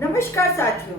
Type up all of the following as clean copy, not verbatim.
नमस्कार साथियों,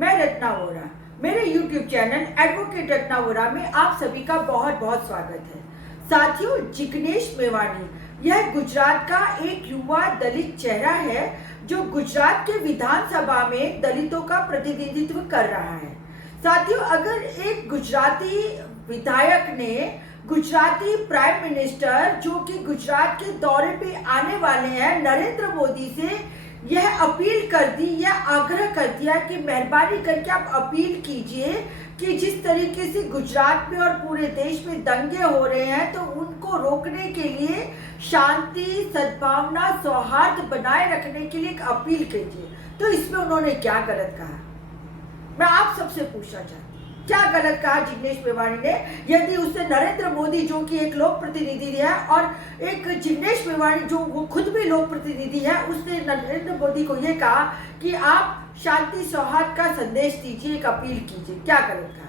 मैं रत्ना वोरा। मेरे YouTube channel advocate Ratna Vora में आप सभी का बहुत बहुत स्वागत है। साथियों, जिग्नेश मेवाणी यह गुजरात का एक युवा दलित चेहरा है जो गुजरात के विधानसभा में दलितों का प्रतिनिधित्व कर रहा है। साथियों, अगर एक गुजराती विधायक ने गुजराती प्राइम मिनिस्टर जो कि गुजरात के दौरे पे आने वाले हैं नरेंद्र मोदी से यह अपील कर दी या आग्रह कर दिया कि मेहरबानी करके आप अपील कीजिए कि जिस तरीके से गुजरात में और पूरे देश में दंगे हो रहे हैं तो उनको रोकने के लिए शांति, सद्भावना, सौहार्द बनाए रखने के लिए एक अपील कीजिए। तो इसमें उन्होंने क्या गलत कहा? मैं आप सबसे पूछना चाहती हूँ, क्या गलत कहा जिग्नेश मेवाणी ने? यदि उससे नरेंद्र मोदी जो कि एक लोक प्रतिनिधि है और एक जिग्नेश मेवाणी जो वो खुद भी लोक प्रतिनिधि है, उसने नरेंद्र मोदी को ये कहा कि आप शांति सौहार्द का संदेश दीजिए, एक अपील कीजिए, क्या गलत कहा?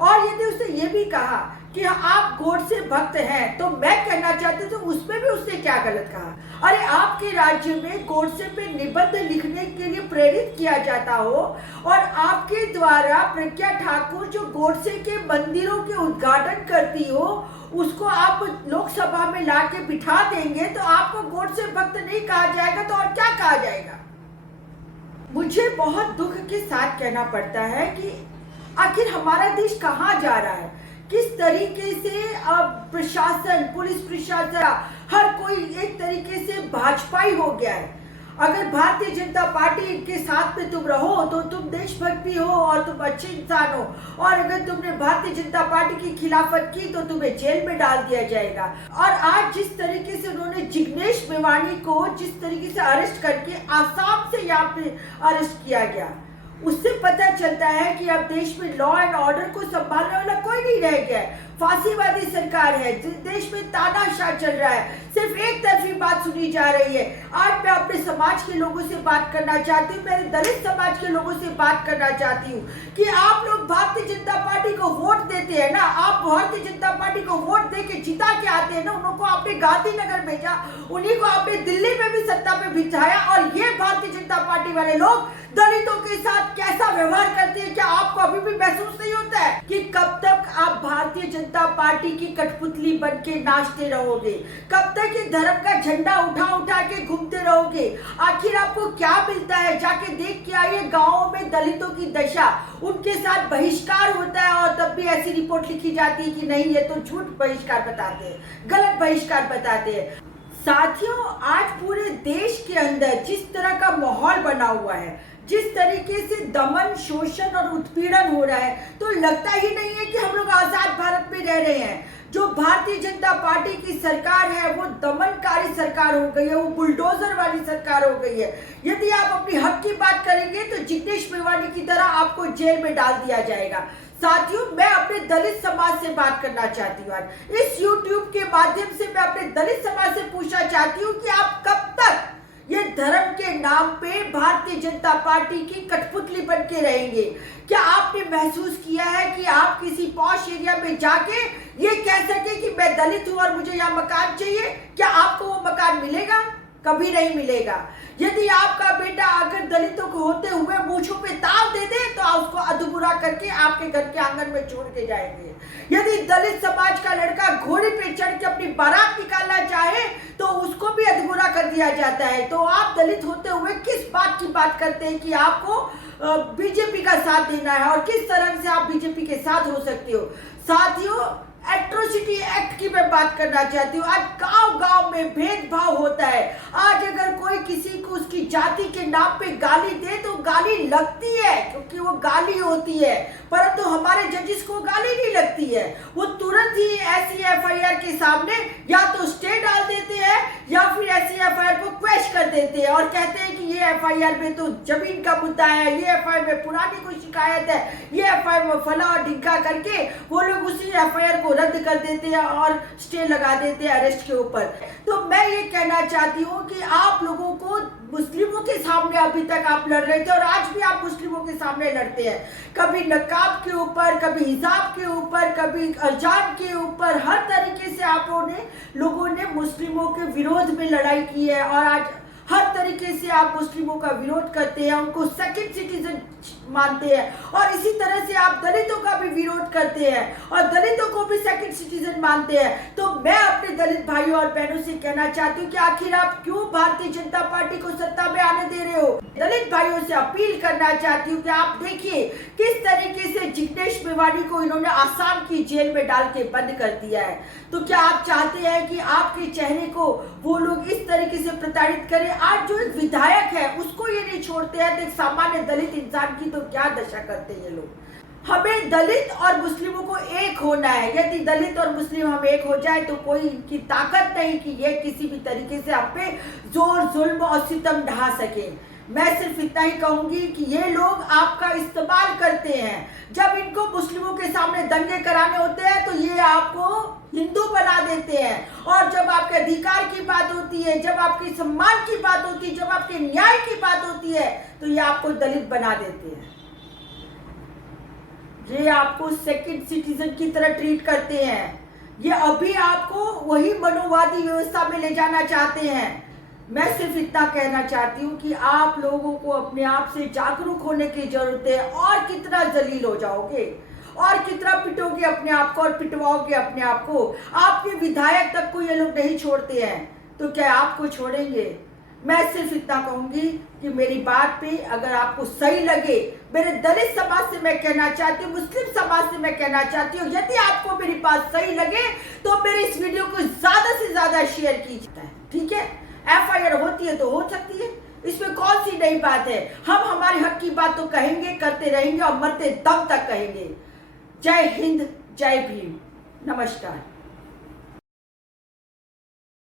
और यदि उसने ये भी कहा कि आप गोडसे भक्त हैं, तो मैं कहना चाहती हूँ उसमें भी उसने क्या गलत कहा? अरे आपके राज्य में गोडसे पे निबंध लिखने के लिए प्रेरित किया जाता हो और आपके द्वारा प्रज्ञा ठाकुर जो गोडसे के मंदिरों के उद्घाटन करती हो उसको आप लोकसभा में लाके बिठा देंगे तो आपको गोडसे भक्त नहीं कहा जाएगा तो और क्या कहा जाएगा? मुझे बहुत दुख के साथ कहना पड़ता है कि आखिर हमारा देश कहाँ जा रहा है। किस तरीके से अब प्रशासन, पुलिस प्रशासन, हर कोई एक तरीके से भाजपाई हो गया है। अगर भारतीय जनता पार्टी के साथ में तुम रहो तो तुम देशभक्त भी हो और तुम अच्छे इंसान हो, और अगर तुमने भारतीय जनता पार्टी की खिलाफत की तो तुम्हें जेल में डाल दिया जाएगा। और आज जिस तरीके से उन्होंने जिग्नेश मेवाणी को जिस तरीके से अरेस्ट करके आसाम से यहाँ पे अरेस्ट किया गया, उससे पता चलता है कि अब देश में लॉ एंड ऑर्डर को संभालने वाला कोई नहीं रह गया है। फांसीवादी सरकार है, देश में तानाशाह चल रहा है, सिर्फ एक तरफी बात सुनी जा रही है। आज मैं अपने समाज के लोगों से बात करना चाहती हूँ, मेरे दलित समाज के लोगों से बात करना चाहती हूँ कि आप लोग भारतीय जनता पार्टी को वोट देते हैं ना, आप भारतीय जनता पार्टी को वोट दे के जिता के आते हैं ना, उनको आपने गांधीनगर भेजा, उन्हीं को आपने दिल्ली में भी सत्ता पे बिठाया, और ये भारतीय जनता पार्टी वाले लोग दलितों के साथ कैसा व्यवहार करते हैं, क्या आपको अभी भी महसूस नहीं होता है कि कब तक आप भारतीय जनता पार्टी की कठपुतली बन के नाचते रहोगे? कब तक ये धर्म का झंडा उठा उठा के घूमते रहोगे? आखिर आपको क्या मिलता है? जाके देख के आइए गाँवों में दलितों की दशा, उनके साथ बहिष्कार होता है और तब भी ऐसी रिपोर्ट लिखी जाती है कि नहीं ये तो झूठ बहिष्कार बताते हैं, गलत बहिष्कार बताते हैं। साथियों, आज पूरे देश के अंदर जिस तरह का माहौल बना हुआ है, जिस तरीके से दमन, शोषण और उत्पीड़न हो रहा है, तो लगता ही नहीं है कि हम लोग आजाद भारत में रह रहे हैं। जो भारतीय जनता पार्टी की सरकार है वो दमनकारी सरकार हो गई है, वो बुलडोजर वाली सरकार हो गई है। यदि आप अपनी हक की बात करेंगे तो जिग्नेश मेवाणी की तरह आपको जेल में डाल दिया जाएगा। साथियों, मैं अपने दलित समाज से बात करना चाहती हूँ। आज इस YouTube के माध्यम से मैं अपने दलित समाज से पूछना चाहती हूँ कि आप कब तक ये धर्म के नाम पे भारतीय जनता पार्टी की कठपुतली बन के रहेंगे? क्या आपने महसूस किया है कि आप किसी पॉश एरिया में जाके ये कह सके कि मैं दलित हूं और मुझे यहाँ मकान चाहिए? क्या आपको वो मकान मिलेगा? कभी नहीं मिलेगा। यदि आपका बेटा अगर दलितों को होते हुए मूंछों पे ताव दे दे तो उसको अधूरा करके आपके घर के आंगन में छोड़ के जाएंगे। यदि दलित समाज का लड़का घोड़े पे चढ़ के अपनी बारात निकालना चाहे तो उसको भी अधूरा कर दिया जाता है। तो आप दलित होते हुए किस बात की बात करते हैं कि आपको बीजेपी का साथ देना है, और किस तरह से आप बीजेपी के साथ हो सकते हो? साथियों, एट्रोसिटी एक्ट की मैं बात करना चाहती हूँ। आज गांव गांव में भेदभाव होता है। आज अगर कोई किसी को उसकी जाति के नाम पे गाली दे तो गाली लगती है क्योंकि वो गाली होती है, परंतु हमारे जजेस को गाली नहीं लगती है। वो तुरंत ही ऐसी FIR के सामने या तो स्टे डाल देते हैं या फिर ऐसी FIR को क्वेश कर देते हैं और कहते हैं कि ये FIR में तो जमीन का मुद्दा है, ये FIR में पुरानी कोई शिकायत है, ये FIR में फला और ढिंका करके वो लोग उसी FIR को रद्द कर देते हैं और स्टे लगा देते हैं अरेस्ट के ऊपर। तो मैं ये कहना चाहती हूँ कि आप लोगों को मुस्लिमों के सामने अभी तक आप लड़ रहे थे और आज भी आप मुस्लिमों के सामने लड़ते हैं, कभी नकाब के ऊपर, कभी हिजाब के ऊपर, कभी अजान के ऊपर, हर तरीके से लोगों ने मुस्लिमों के विरोध में लड़ाई की है। और आज हर तरीके से आप मुस्लिमों का विरोध करते हैं, उनको सेकंड सिटीजन मानते हैं और इसी तरह से आप दलितों का भी विरोध करते हैं और दलितों को भी सेकंड सिटीजन मानते हैं। तो मैं अपने दलित भाइयों और बहनों से कहना चाहती हूँ कि आखिर आप क्यों भारतीय जनता पार्टी को सत्ता में आने दे रहे हो। दलित भाइयों से अपील करना चाहती हूँ कि आप देखिए किस तरीके से जिग्नेश मेवानी को इन्होंने आसाम की जेल में डाल के बंद कर दिया है। तो क्या आप चाहते हैं कि आपके चेहरे को वो लोग इस तरीके से प्रताड़ित करें? आज जो एक विधायक है उसको ये नहीं छोड़ते हैं तो एक सामान्य दलित इंसान की तो क्या दशा करते हैं ये लोग। हमें दलित और मुस्लिमों को एक होना है। यदि दलित और मुस्लिम हम एक हो जाए तो कोई इनकी ताकत नहीं कि ये किसी भी तरीके से आप पे जोर जुल्म और सितम ढा सके। मैं सिर्फ इतना ही कहूंगी कि ये लोग आपका इस्तेमाल करते हैं। जब इनको मुस्लिमों के सामने दंगे कराने होते हैं तो ये आपको हिंदू बना देते हैं और जब आपके अधिकार की बात होती है, जब आपके सम्मान की बात होती है, जब आपके न्याय की बात होती है तो ये आपको दलित बना देते हैं। ये आपको सेकंड सिटीजन की तरह ट्रीट करते हैं। ये अभी आपको वही मनोवादी व्यवस्था में ले जाना चाहते हैं। मैं सिर्फ इतना कहना चाहती हूँ कि आप लोगों को अपने आप से जागरूक होने की जरूरत है। और कितना जलील हो जाओगे और कितना पिटोगे अपने आप को और पिटवाओगे अपने आप को। आपके विधायक तक को ये लोग नहीं छोड़ते हैं तो क्या आपको छोड़ेंगे? मैं सिर्फ इतना कहूंगी कि मेरी बात पे अगर आपको सही लगे, मेरे दलित समाज से मैं कहना चाहती हूँ, मुस्लिम समाज से मैं कहना चाहती हूँ, यदि आपको मेरी बात सही लगे तो मेरे इस वीडियो को ज्यादा से ज्यादा शेयर कीजिए। ठीक है, FIR होती है तो हो सकती है, इसमें कौन सी नई बात है। हम हमारे हक की बात तो कहेंगे, करते रहेंगे और मरते दम तक कहेंगे। जय हिंद, जय भीम, नमस्कार।